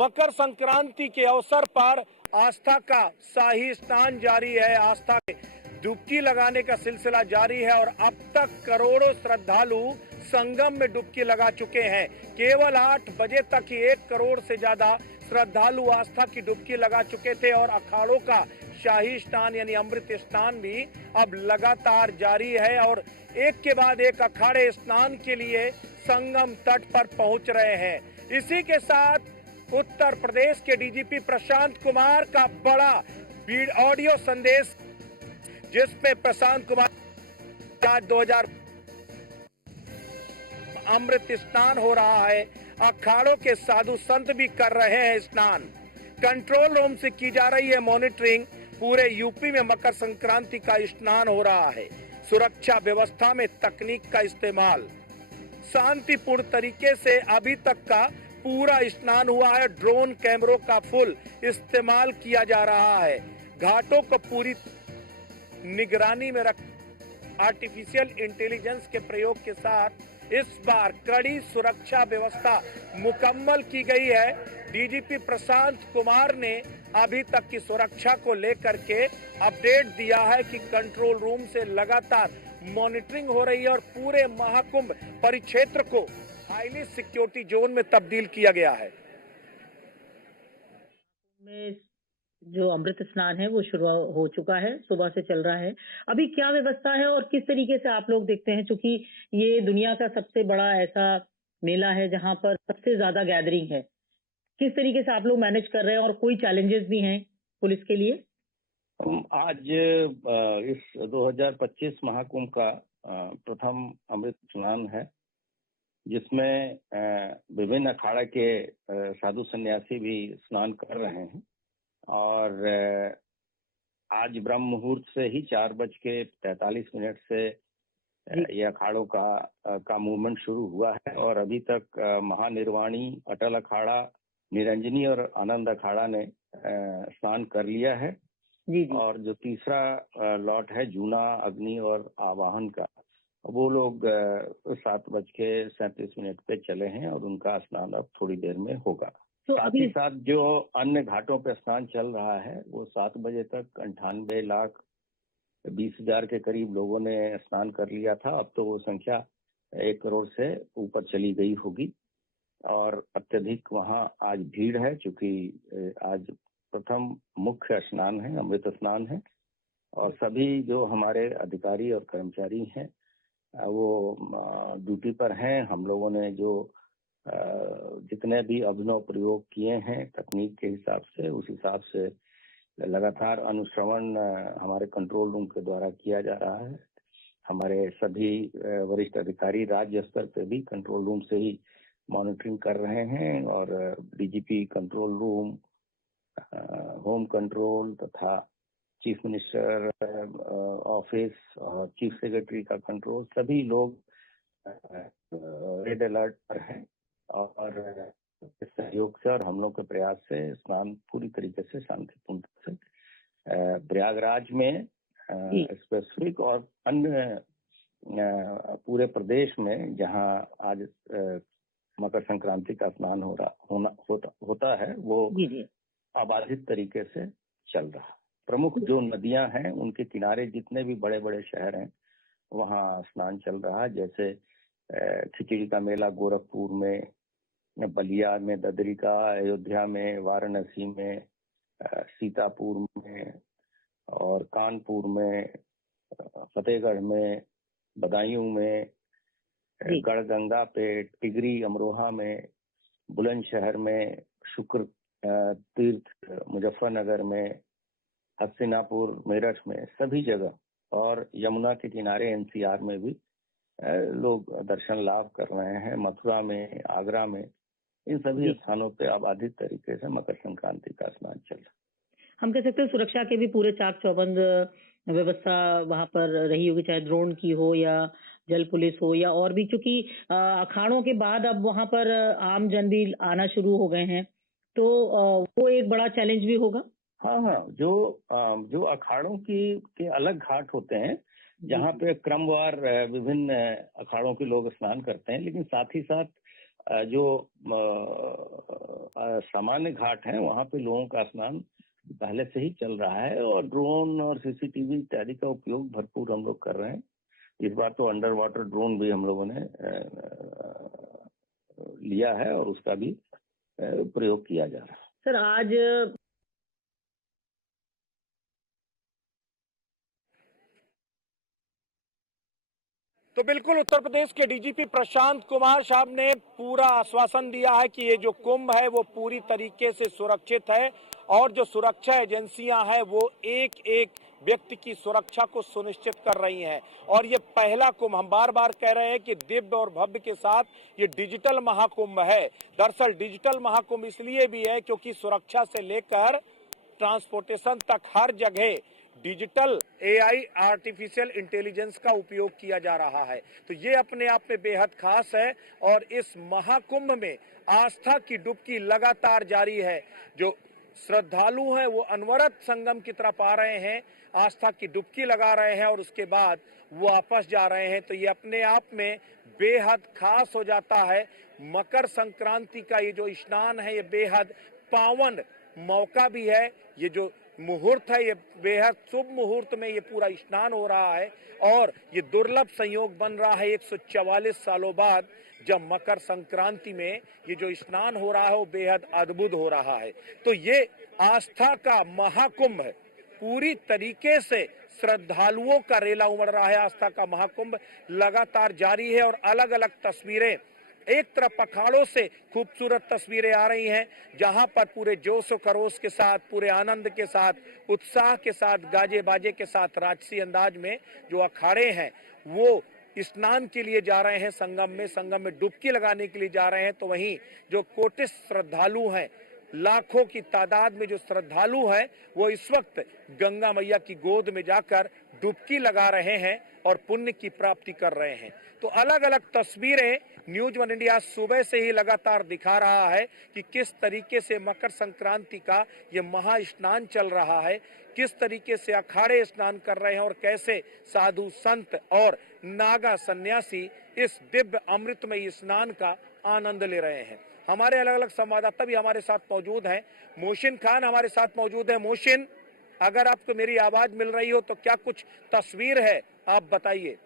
मकर संक्रांति के अवसर पर आस्था का शाही स्नान जारी है। आस्था के डुबकी लगाने का सिलसिला जारी है और अब तक करोड़ों श्रद्धालु संगम में डुबकी लगा चुके हैं। केवल 8 बजे तक ही 1 करोड़ से ज्यादा श्रद्धालु आस्था की डुबकी लगा चुके थे और अखाड़ों का शाही स्नान यानी अमृत स्नान भी अब लगातार जारी है और एक के बाद एक अखाड़े स्नान के लिए संगम तट पर पहुंच रहे हैं। इसी के साथ उत्तर प्रदेश के डीजीपी प्रशांत कुमार का बड़ा ऑडियो संदेश, जिसमें प्रशांत कुमार आज 2000 अमृत स्नान हो रहा है। अखाड़ों के साधु संत भी कर रहे हैं स्नान। कंट्रोल रूम से की जा रही है मॉनिटरिंग। पूरे यूपी में मकर संक्रांति का स्नान हो रहा है। सुरक्षा व्यवस्था में तकनीक का इस्तेमाल, शांतिपूर्ण तरीके से अभी तक का पूरा स्नान हुआ है। ड्रोन कैमरों का फुल इस्तेमाल किया जा रहा है। घाटों को पूरी निगरानी में रख आर्टिफिशियल इंटेलिजेंस के प्रयोग के साथ इस बार कड़ी सुरक्षा व्यवस्था मुकम्मल की गई है। डीजीपी प्रशांत कुमार ने अभी तक की सुरक्षा को लेकर के अपडेट दिया है कि कंट्रोल रूम से लगातार मॉनिटरिंग हो रही है और पूरे महाकुंभ परिक्षेत्र को हाईली सिक्योरिटी जोन में तब्दील किया गया है। में जो अमृत स्नान है वो शुरू हो चुका है, सुबह से चल रहा है। अभी क्या व्यवस्था है और किस तरीके से आप लोग देखते हैं, क्योंकि ये दुनिया का सबसे बड़ा ऐसा मेला है जहां पर सबसे ज्यादा गैदरिंग है, किस तरीके से आप लोग मैनेज कर रहे हैं और कोई चैलेंजेस भी हैं पुलिस के लिए? आज इस 2025 महाकुंभ का प्रथम अमृत स्नान है, जिसमें विभिन्न अखाड़ा के साधु सन्यासी भी स्नान कर रहे हैं और आज ब्रह्म मुहूर्त से ही 4:43 से ये अखाड़ों का मूवमेंट शुरू हुआ है और अभी तक महानिर्वाणी, अटल अखाड़ा, निरंजनी और आनंद अखाड़ा ने स्नान कर लिया है। जी। और जो तीसरा लॉट है जूना, अग्नि और आवाहन का, वो लोग 7:37 पे चले हैं और उनका स्नान अब थोड़ी देर में होगा। तो साथ ही साथ जो अन्य घाटों पे स्नान चल रहा है वो 7 बजे तक 98,20,000 के करीब लोगों ने स्नान कर लिया था। अब तो वो संख्या 1 करोड़ से ऊपर चली गई होगी और अत्यधिक वहाँ आज भीड़ है, क्योंकि आज प्रथम मुख्य स्नान है, अमृत स्नान है और सभी जो हमारे अधिकारी और कर्मचारी हैं वो ड्यूटी पर हैं। हम लोगों ने जो जितने भी अभिनव प्रयोग किए हैं तकनीक के हिसाब से, उस हिसाब से लगातार अनुश्रवण हमारे कंट्रोल रूम के द्वारा किया जा रहा है। हमारे सभी वरिष्ठ अधिकारी राज्य स्तर पे भी कंट्रोल रूम से ही मॉनिटरिंग कर रहे हैं और DGP control room, home control तथा चीफ मिनिस्टर ऑफिस और चीफ सेक्रेटरी का कंट्रोल, सभी लोग रेड अलर्ट पर हैं और इस सहयोग से और हम लोग के प्रयास से स्नान पूरी तरीके से शांतिपूर्ण से प्रयागराज में स्पेसिफिक और अन्य पूरे प्रदेश में जहां आज मकर संक्रांति का स्नान होता है वो अबाधित तरीके से चल रहा है। प्रमुख जो नदियां हैं उनके किनारे जितने भी बड़े बड़े शहर हैं वहाँ स्नान चल रहा है। जैसे खिचड़ी का मेला गोरखपुर में, बलिया में, ददरिका, अयोध्या में, वाराणसी में, सीतापुर में और कानपुर में, फतेहगढ़ में, बदायूं में, गढ़गंगा पे, टिगरी अमरोहा में, बुलंदशहर में, शुक्र तीर्थ मुजफ्फरनगर में, हस्तिनापुर मेरठ में, सभी जगह और यमुना के किनारे एनसीआर में भी लोग दर्शन लाभ कर रहे हैं। मथुरा में, आगरा में, इन सभी स्थानों पे आबादित तरीके से मकर संक्रांति का स्नान चल रहा है। हम कह सकते हैं सुरक्षा के भी पूरे चाक चौबंद व्यवस्था वहां पर रही होगी, चाहे ड्रोन की हो या जल पुलिस हो या और भी, क्योंकि अखाड़ों के बाद अब वहां पर आम जन भी आना शुरू हो गए हैं, तो वो एक बड़ा चैलेंज भी होगा। हाँ, जो अखाड़ों के अलग घाट होते हैं जहाँ पे क्रमवार विभिन्न अखाड़ों के लोग स्नान करते हैं, लेकिन साथ ही साथ जो सामान्य घाट हैं वहां पे लोगों का स्नान पहले से ही चल रहा है और ड्रोन और सीसीटीवी इत्यादि का उपयोग भरपूर हम लोग कर रहे हैं। इस बार तो अंडर वाटर ड्रोन भी हम लोगों ने लिया है और उसका भी प्रयोग किया जा रहा है। सर आज तो बिल्कुल उत्तर प्रदेश के डीजीपी प्रशांत कुमार साहब ने पूरा आश्वासन दिया है कि ये जो कुंभ है वो पूरी तरीके से सुरक्षित है और जो सुरक्षा एजेंसियां हैं वो एक एक व्यक्ति की सुरक्षा को सुनिश्चित कर रही हैं। और ये पहला कुंभ, हम बार बार कह रहे हैं कि दिव्य और भव्य के साथ ये डिजिटल महाकुंभ है। दरअसल डिजिटल महाकुंभ इसलिए भी है क्योंकि सुरक्षा से लेकर ट्रांसपोर्टेशन तक हर जगह डिजिटल एआई आर्टिफिशियल इंटेलिजेंस का उपयोग किया जा रहा है। तो ये अपने आप में बेहद खास है और इस महाकुंभ में आस्था की डुबकी लगातार जारी है। जो श्रद्धालु हैं वो अनवरत संगम की तरफ आ रहे हैं, आस्था की डुबकी लगा रहे हैं और उसके बाद वो वापस जा रहे हैं। तो ये अपने आप में बेहद खास हो जाता है। मकर संक्रांति का ये जो स्नान है ये बेहद पावन मौका भी है। ये जो मुहूर्त है ये बेहद शुभ मुहूर्त में ये पूरा स्नान हो रहा है और ये दुर्लभ संयोग बन रहा है 144 सालों बाद, जब मकर संक्रांति में ये जो स्नान हो रहा है वो बेहद अद्भुत हो रहा है। तो ये आस्था का महाकुंभ है, पूरी तरीके से श्रद्धालुओं का रेला उमड़ रहा है। आस्था का महाकुंभ लगातार जारी है और अलग अलग तस्वीरें, एक तरफ अखाड़ों से खूबसूरत तस्वीरें आ रही हैं जहां पर पूरे जोश और खरोश के साथ, पूरे आनंद के साथ, उत्साह के साथ, गाजे बाजे के साथ राजसी अंदाज में जो अखाड़े हैं वो स्नान के लिए जा रहे हैं संगम में डुबकी लगाने के लिए जा रहे हैं। तो वहीं जो कोटि श्रद्धालु हैं, लाखों की तादाद में जो श्रद्धालु हैं वो इस वक्त गंगा मैया की गोद में जाकर डुबकी लगा रहे हैं और पुण्य की प्राप्ति कर रहे हैं। तो अलग अलग तस्वीरें न्यूज वन इंडिया सुबह से ही लगातार दिखा रहा है कि किस तरीके से मकर संक्रांति का ये महास्नान चल रहा है, किस तरीके से अखाड़े स्नान कर रहे हैं और कैसे साधु संत और नागा सन्यासी इस दिव्य अमृतमयी स्नान का आनंद ले रहे हैं। हमारे अलग अलग संवाददाता भी हमारे साथ मौजूद हैं। मोहसिन खान हमारे साथ मौजूद है। मोहसिन, अगर आपको मेरी आवाज मिल रही हो तो क्या कुछ तस्वीर है, आप बताइए।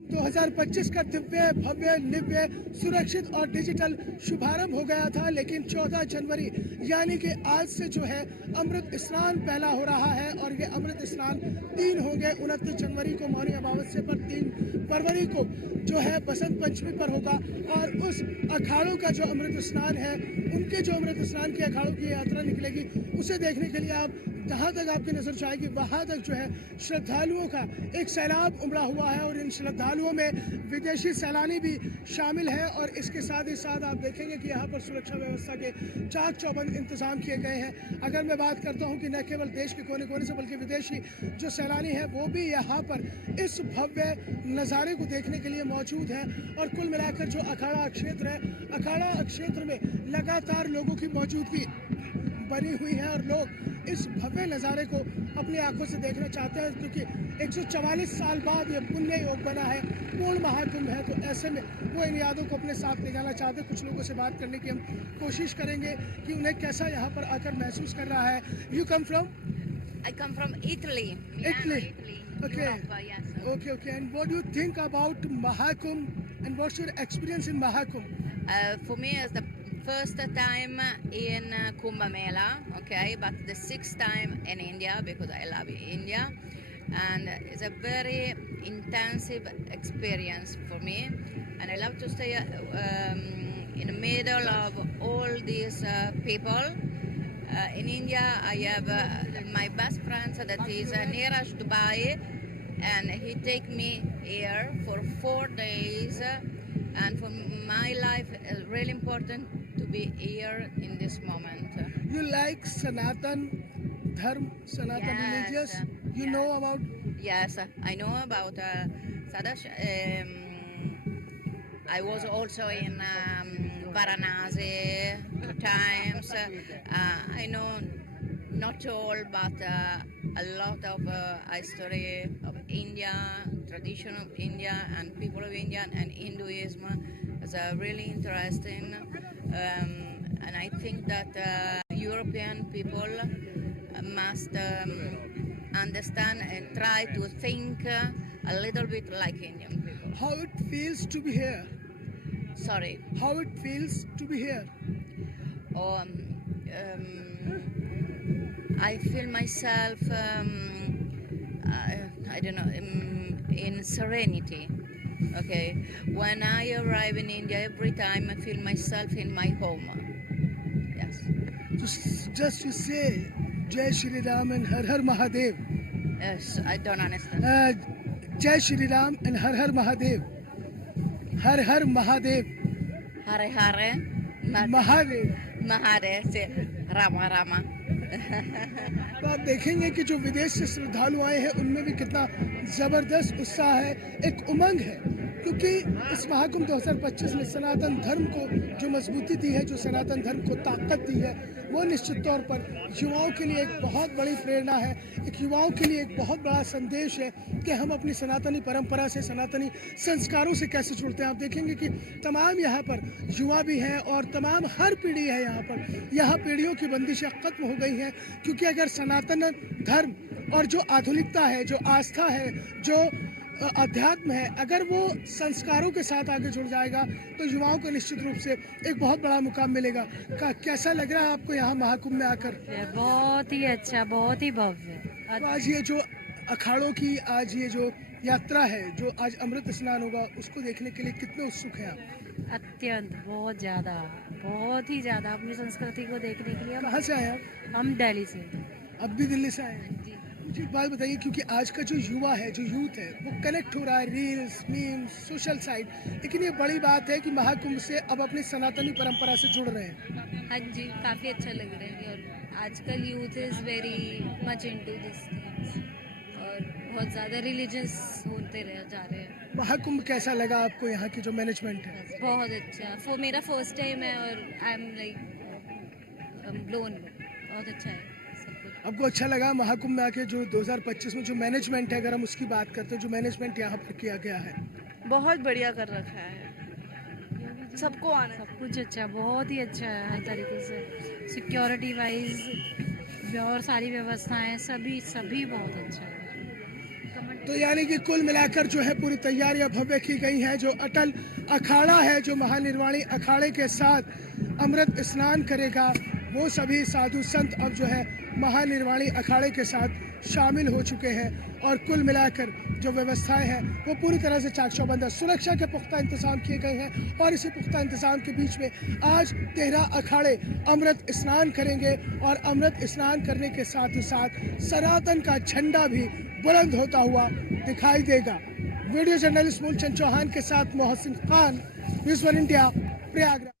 2025 का दिव्य भव्य निव्य सुरक्षित और डिजिटल शुभारंभ हो गया था, लेकिन 14 जनवरी यानी कि आज से जो है अमृत स्नान पहला हो रहा है और ये अमृत स्नान 3 होंगे। 29 जनवरी को मौनी अमावस्या पर, 3 फरवरी को जो है बसंत पंचमी पर होगा और उस अखाड़ों का जो अमृत स्नान है, उनके जो अमृत स्नान के अखाड़ों की यात्रा निकलेगी, उसे देखने के लिए आप जहाँ तक आपकी नजर जाएगी वहाँ तक जो है श्रद्धालुओं का एक सैलाब उमड़ा हुआ है और इन श्रद्धालुओं में विदेशी सैलानी भी शामिल हैं। और इसके साथ ही साथ आप देखेंगे कि यहाँ पर सुरक्षा व्यवस्था के चाक चौबंद इंतजाम किए गए हैं। अगर मैं बात करता हूँ कि न केवल देश के कोने कोने से बल्कि विदेशी जो सैलानी है वो भी यहाँ पर इस भव्य नज़ारे को देखने के लिए मौजूद है। और कुल मिलाकर जो अखाड़ा क्षेत्र है, अखाड़ा क्षेत्र में लगातार लोगों की मौजूदगी बनी हुई है और लोग इस भव्य नज़ारे को अपनी आंखों से देखना चाहते हैं, क्योंकि 144 साल बाद ये पुण्य योग बना है, पूर्ण महाकुंभ है। तो ऐसे में वो इन यादों को अपने साथ ले जाना चाहते हैं। कुछ लोगों से बात करने की हम कोशिश करेंगे कि उन्हें कैसा यहाँ पर आकर महसूस कर रहा है। You come from? I come from Italy. Italy. Okay. Europe, yes. Okay. And what do you think about Mahakumbh and what's your experience in Mahakumbh? For me, it's the first time in Kumbh Mela, okay, but the 6th time in India because I love India, and it's a very intensive experience for me, and I love to stay in the middle of all these people. In India, I have my best friend that is Neeraj Dubai, and he take me here for 4 days. And for my life, it's really important to be here in this moment. You like Sanatan Dharma, Sanatan religious? You know about? Yes, I know about Sadash. I was also in Varanasi 2 times. I know not all, but a lot of history of India, tradition of India, and people of India, and Hinduism is really interesting. And I think that European people must understand and try to think a little bit like Indian people. How it feels to be here? Sorry. How it feels to be here? Or I feel myself, I don't know, in serenity. Okay, when I arrive in India, every time I feel myself in my home. Yes. Just to say, Jai Shri Ram and Har Har Mahadev. Yes, I don't understand. Jai Shri Ram and Har Har Mahadev. Har Har Mahadev. Hare Hare. Mahadev. Mahare से रामा रामा. तो आप देखेंगे कि जो विदेश से श्रद्धालु आए हैं उनमें भी कितना जबरदस्त उत्साह है, एक उमंग है, क्योंकि इस महाकुंभ 2025 ने सनातन धर्म को जो मजबूती दी है, जो सनातन धर्म को ताकत दी है, वो निश्चित तौर पर युवाओं के लिए एक बहुत बड़ी प्रेरणा है, एक युवाओं के लिए एक बहुत बड़ा संदेश है कि हम अपनी सनातनी परंपरा से, सनातनी संस्कारों से कैसे जुड़ते हैं। आप देखेंगे कि तमाम यहाँ पर युवा भी हैं और तमाम हर पीढ़ी है यहाँ पर। यहाँ पीढ़ियों की बंदिशें खत्म हो गई हैं, क्योंकि अगर सनातन धर्म और जो आधुनिकता है, जो आस्था है, जो अध्यात्म है, अगर वो संस्कारों के साथ आगे जुड़ जाएगा तो युवाओं को निश्चित रूप से एक बहुत बड़ा मुकाम मिलेगा। कैसा लग रहा है आपको यहाँ महाकुंभ में आकर? बहुत ही अच्छा, बहुत ही भव्य। तो आज ये जो अखाड़ों की आज ये जो यात्रा है, जो आज अमृत स्नान होगा, उसको देखने के लिए कितने उत्सुक हैं आप? अत्यंत, बहुत ज़्यादा, बहुत ही ज़्यादा अपनी संस्कृति को देखने के लिए। कहाँ से आए आप? हम दिल्ली से। अब भी दिल्ली से आए हैं? जी। मुझे एक बात बताइए, क्योंकि आज का जो युवा है, जो यूथ है, वो कनेक्ट हो रहा है रील्स, मीम्स, सोशल साइट, लेकिन ये बड़ी बात है कि महाकुंभ से अब अपनी सनातनी परंपरा से जुड़ रहे हैं। हाँ जी, काफ़ी अच्छा लग रहा है। और आजकल youth is very much into this things और बहुत ज़्यादा रिलीजियस होते रह जा रहे हैं। महाकुंभ कैसा लगा आपको? यहाँ की जो मैनेजमेंट है? बहुत अच्छा। मेरा फर्स्ट टाइम है और आई एम लाइक ब्लोन। बहुत अच्छा है सब कुछ। आपको अच्छा लगा महाकुंभ में आके? जो 2025 में जो मैनेजमेंट है, अगर हम उसकी बात करते हैं, जो मैनेजमेंट यहाँ पर किया गया है, बहुत बढ़िया कर रखा है। सबको आना, सब कुछ अच्छा, बहुत ही अच्छा है हर तरीके से। सिक्योरिटी वाइज और सारी व्यवस्थाएं सभी बहुत अच्छा है। तो यानी कि कुल मिलाकर जो है पूरी तैयारियां भव्य की गई हैं। जो अटल अखाड़ा है, जो महानिर्वाणी अखाड़े के साथ अमृत स्नान करेगा, वो सभी साधु संत अब जो है महानिर्वाणी अखाड़े के साथ शामिल हो चुके हैं। और कुल मिलाकर जो व्यवस्थाएं हैं वो पूरी तरह से चाक चौबंद है। सुरक्षा के पुख्ता इंतजाम किए गए हैं और इसी पुख्ता इंतजाम के बीच में आज 13 अखाड़े अमृत स्नान करेंगे और अमृत स्नान करने के साथ ही साथ सनातन का झंडा भी बुलंद होता हुआ दिखाई देगा। वीडियो जर्नलिस्ट मूलचंद चौहान के साथ Mohsin Khan, news one India, Prayagraj.